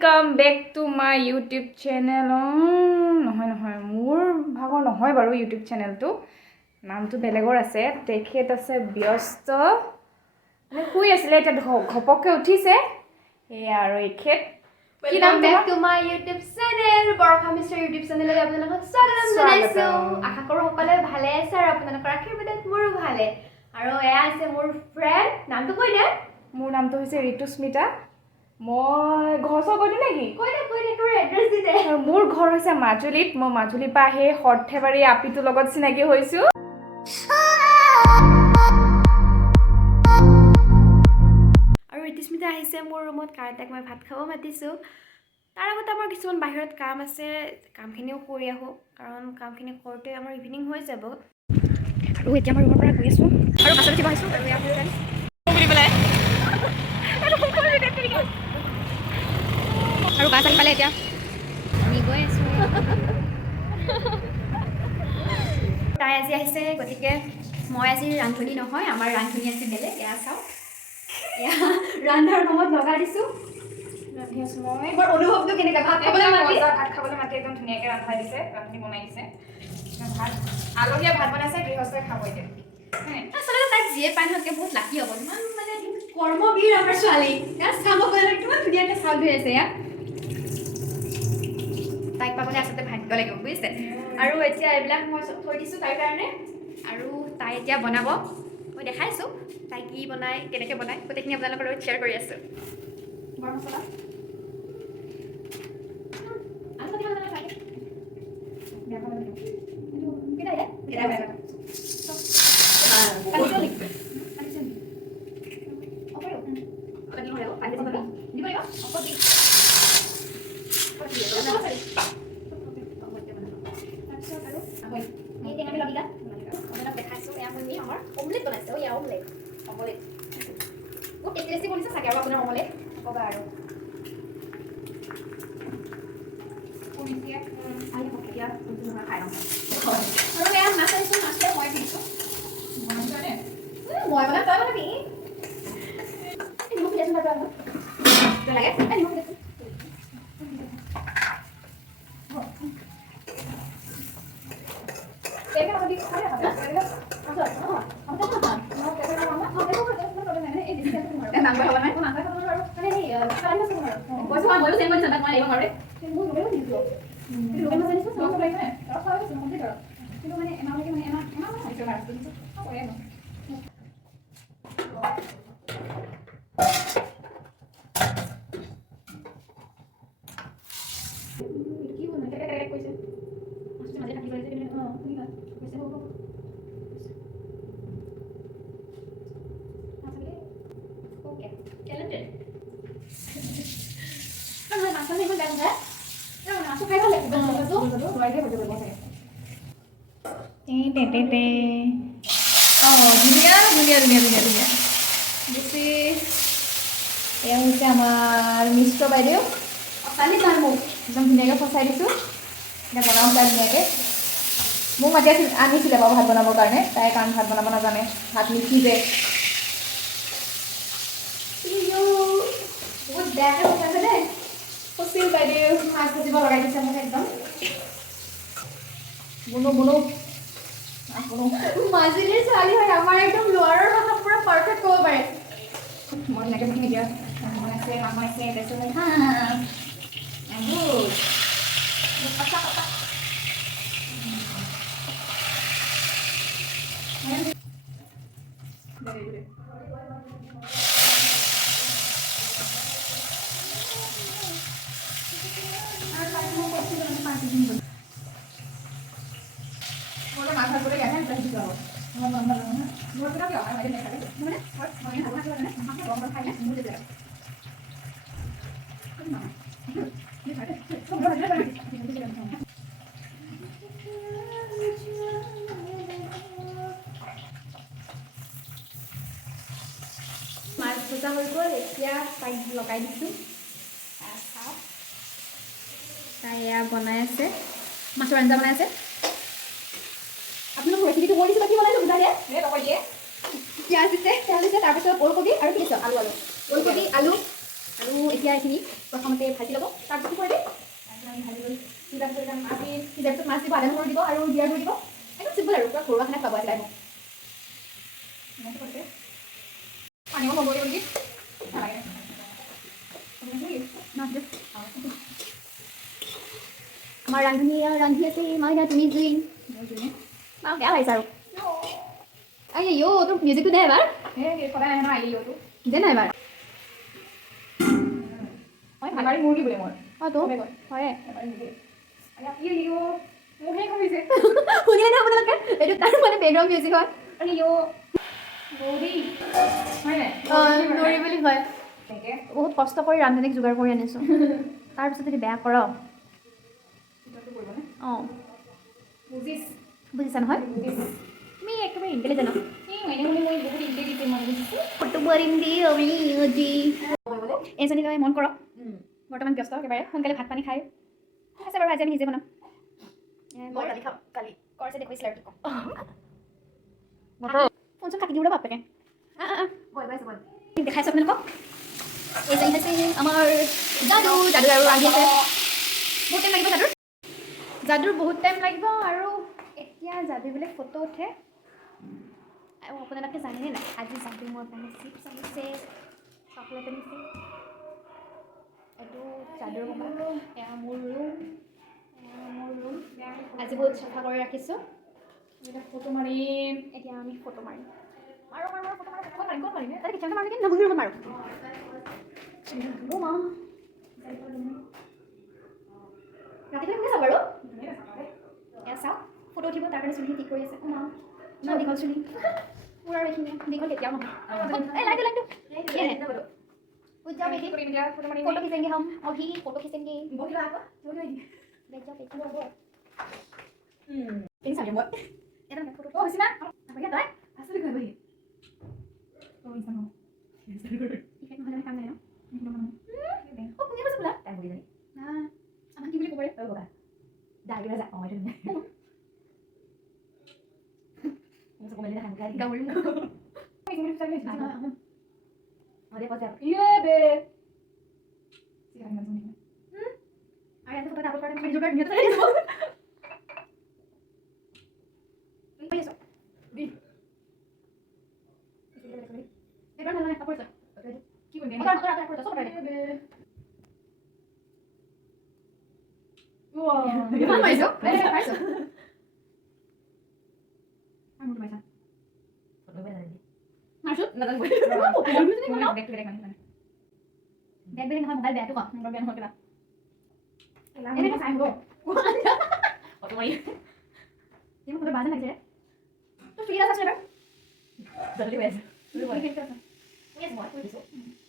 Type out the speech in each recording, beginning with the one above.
Welcome back to my YouTube channel. নহয় মোৰ ভাগৰ নহয় বাৰু YouTube চেনেলটো নামটো বেলেগৰ আছে তেখেত আছে ব্যস্ত মানে শুই আছিল এটা ঘপককে উঠিছে এই আৰু এখেত কি নাম back to my YouTube channel Barkha mister YouTube channel লৈ আপোনালোকক স্বাগতম জনাইছো আশা কৰো সকলোৱে ভালে আছে আৰু আপোনালোকৰ আশীৰ্বাদত মোৰো ভালে আৰু এয়া আছে মোৰ ফ্ৰেণ্ড নামটো কৈ দে মোৰ নামটো হৈছে ঋতুস্মিতা মই ঘৰ চকতি নেকি কৈ দে তোৰ এড্ৰেছ দি দে মোৰ ঘৰ হৈছে মাজুলীত মই মাজুলীৰ পৰা আহি সৰ্থেবাৰী আপিটোৰ লগত চিনাকি হৈছো আৰু ঋতুস্মিতা আহিছে মোৰ ৰুমত কাৰণ তাক মই ভাত খাব মাতিছোঁ তাৰ আগতে আমাৰ কিছুমান বাহিৰত কাম আছে কামখিনিও কৰি আহোঁ কাৰণ কামখিনি কৰোঁতে আমাৰ ইভিনিং হৈ যাব আৰু এতিয়া মই ৰুমৰ পৰা গৈ আছোঁ আৰু পাছত কিবা আহিছোঁ আৰু এয়া ফ্ৰেণ্ড বুলি পেলাই আৰু বাছ আহি পালে এতিয়া আমি গৈ আছোঁ তাই আজি আহিছে গতিকে মই আজি ৰান্ধনি নহয় আমাৰ ৰান্ধনি আছে বেলেগ এয়া চাওক এয়া ৰান্ধাৰ সময়ত লগাই দিছোঁ ৰান্ধি আছোঁ মই মোৰ অনুভৱটো কেনেকৈ ভাত খাবলৈ মাতি একদম ধুনীয়াকৈ ৰান্ধাই দিছে ৰান্ধনি বনাই দিছে ভাত আলহীয়ে ভাত বনাইছে গৃহস্থই খাব এতিয়া আচলতে তাইক যিয়ে পাই নহওকে বহুত লাকি হ'ব ইমান মানে কৰ্মবীৰ আমাৰ ছোৱালী ইয়াত চাব গ'লে কিমান ধুনীয়াকৈ চাউল ধুই আছে ইয়াত তাইক পাবলৈ আচলতে ভাগ্য লাগিব বুজিছে আৰু এতিয়া এইবিলাক মই চব থৈ দিছোঁ তাইৰ কাৰণে আৰু তাই এতিয়া বনাব মই দেখাইছোঁ তাই কি বনায় কেনেকৈ বনায় গোটেইখিনি আপোনালোকৰ লগত শ্বেয়াৰ কৰি আছোঁ গৰম মছলা দেখাইছোঁ এয়া মই আমাৰ অমলেট বনাইছে এয়া অমলেট বহুত টেষ্টি টেষ্টি বনিছে চাগে আৰু আপোনাৰ অমলেট ক'বা আৰু আৰু এয়া মাছ আনিছোঁ মাছে মই দিছোঁ মই মানে তই মানে নিমখ দিয়াচোন বাৰু লাগে নিমখ দিয়াচোন এয়া হৈছে আমাৰ মিশ্ৰ বাইদেউ অকালি তাৰ মোক একদম ধুনীয়াকৈ ফচাই দিছোঁ এতিয়া বনাওঁ তাই ধুনীয়াকৈ মোক মাতি আনিছিলে বাৰু ভাত বনাবৰ কাৰণে তাই কাৰণ ভাত বনাব নাজানে ভাত নিসিজে বহুত বেয়াকৈ পঠাইছে দেই ফচিল বাইদেউ মাছ ভাজিব লগাই দিছে মোক একদম বনো মাজুলীৰ ছোৱালী হয় আমাৰ একদম লোৱাৰৰ ভাষা পুৰা পাৰফেক্ট ক'ব পাৰে মই এনেকৈ বহি এতিয়া বনাইছে মামাইছে মাছ ভজা হৈ গ'ল এতিয়া তাইক লগাই দিছোঁ তাই এয়া বনাই আছে মাছৰ আঞ্জা বনাই আছে আপোনালোক ৰেচিপিটো কৈ দিছোঁ কি বনাইছোঁ বুজাই দিয়ে পিঁয়াজ দিছে তেল দিছে তাৰপিছত ওলকবি আৰু কি দিছোঁ আলু ওলকবি আলু আৰু এতিয়া এইখিনি প্ৰথমতে ভাজি ল'ব তাৰপিছত কি কৰিবি আমি ভাজি লৈ সিজাৰ পিছত মাছ দিব আদা নহৰু দিব আৰু জিৰা গুড়ি দিব একদম চিম্পল আৰু পুৰা ঘৰুৱা খানা খুৱাব আছিলে মোক পানীও হ'ব নেকি আমাৰ ৰান্ধনীয়ে ৰান্ধি আছে মাইনা তুমি জুই বেয়া পাইছা আৰু তোৰ মিউজিকটো দে এবাৰ দে নাই এবাৰ এবাৰী মুৰ্গী বোলে মই তো হয় শুনিলে নহয় আপোনালোকে এইটো তাৰ মানে বেকগ্ৰাউণ্ড মিউজিক হয় নৰি বুলি কয় বহুত কষ্ট কৰি ৰান্ধনীক যোগাৰ কৰি আনিছোঁ তাৰপিছত যদি বেয়া কৰ অঁ বুজিছা নহয় তুমি একেবাৰে ইণ্টেলিজেণ্ট এজনী লৈ মন কৰক বৰ্তমান ব্যস্ত একেবাৰে সোনকালে ভাত পানী খাই আছে বাৰু আজি আমি নিজে বনাম কালি কৰছে দেখুৱাইছিলে আৰু ফোন চোন কাটি দিওঁ বাপেকে দেখাইছোঁ আপোনালোকক এইজনী হৈছে আমাৰ যাদু আৰু ৰান্ধি আছে বহুত টাইম লাগিব যাদুৰ বহুত টাইম লাগিব আৰু এতিয়া যাদু বোলে ফটো উঠে আপোনালোকে জানেনে নাই আজি যাদু মোৰ কাৰণে চিপছ আনিছে চকলেট আনিছে এইটো যাদুৰ ৰুম এয়া মোৰ ৰুম আজি বহুত চাফা কৰি ৰাখিছোঁ ফটো মাৰিম এতিয়া আমি ফটো মাৰিম মাৰো ফটো মাৰিম তাতে কিচেনটো মাৰো কিন্তু নবুজি ৰুমত মাৰো মা ৰাতিপুৱা কোনে চাব বাৰু এয়া চাওক ফটো উঠিব তাৰ কাৰণে চুলি ঠিক কৰি আছে মা ইমান দীঘল চুলি মোৰ আৰু এইখিনি দীঘল কেতিয়াও নহয় লাইটো फोटो खींचेंगे हम अभी फोटो खींचेंगे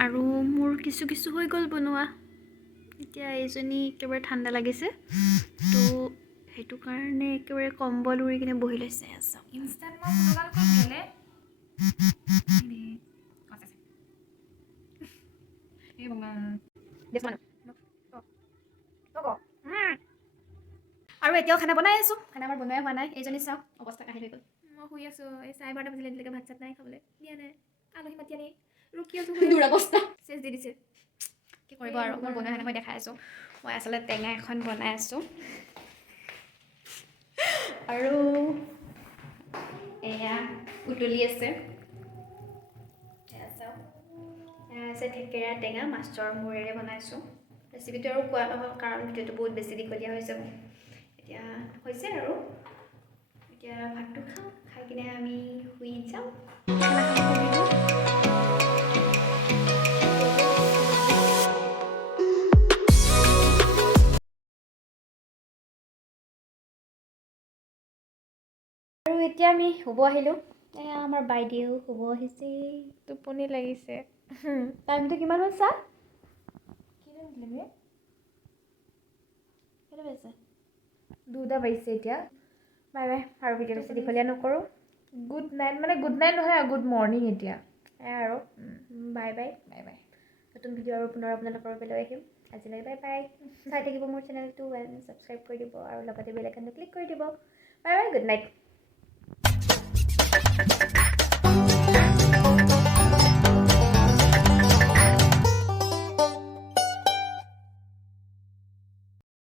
আৰু মোৰ কিছু হৈ গ'ল বনোৱা এতিয়া এইজনী একেবাৰে ঠাণ্ডা লাগিছে তো সেইটো কাৰণে একেবাৰে কম্বল উৰি কিনে বহি লৈছে আৰু এতিয়াও খানা বনাই আছোঁ খানা আমাৰ বনোৱাই হোৱা নাই এইজনী চাওক অৱস্থা কাঢ়ি হৈ গ'ল মই শুই আছোঁ এই 12:30 বাজিলে এতিয়ালৈকে ভাত চাত নাই খাবলৈ দিয়া নাই আলহী মাতি আনি ৰখি আছোঁ দুৰৱস্থা চেচ দি দিছে কি কৰিব আৰু মই বনোৱা নাই মই দেখাই আছোঁ মই আচলতে টেঙা এখন বনাই আছোঁ আৰু এয়া উতলি আছে আছে থেকেৰা টেঙা মাছৰ মূৰেৰে বনাইছোঁ ৰেচিপিটো আৰু কোৱা নহ'ল কাৰণ ভিডিঅ'টো বহুত বেছি দীঘলীয়া হৈছে এতিয়া হৈছে আৰু এতিয়া ভাতটো খাওঁ খাই কিনে আমি শুই যাওঁ আৰু এতিয়া আমি শুব আহিলোঁ এয়া আমাৰ বাইদেউ শুব আহিছে টোপনি লাগিছে টাইমটো কিমান হ'ল চা দুটা বাজিছে এতিয়া বাই বাই আৰু ভিডিঅ' বেছি দীঘলীয়া নকৰোঁ গুড নাইট মানে গুড নাইট নহয় আৰু গুড মৰ্ণিং এতিয়া আৰু বাই বাই নতুন ভিডিঅ' আৰু পুনৰ আপোনালোকৰ বাবে লৈ আহিম আজিলৈ বাই বাই চাই থাকিব মোৰ চেনেলটো ছাবস্ক্ৰাইব কৰি দিব আৰু লগতে বেল আইকনটো ক্লিক কৰি দিব বাই বাই গুড নাইট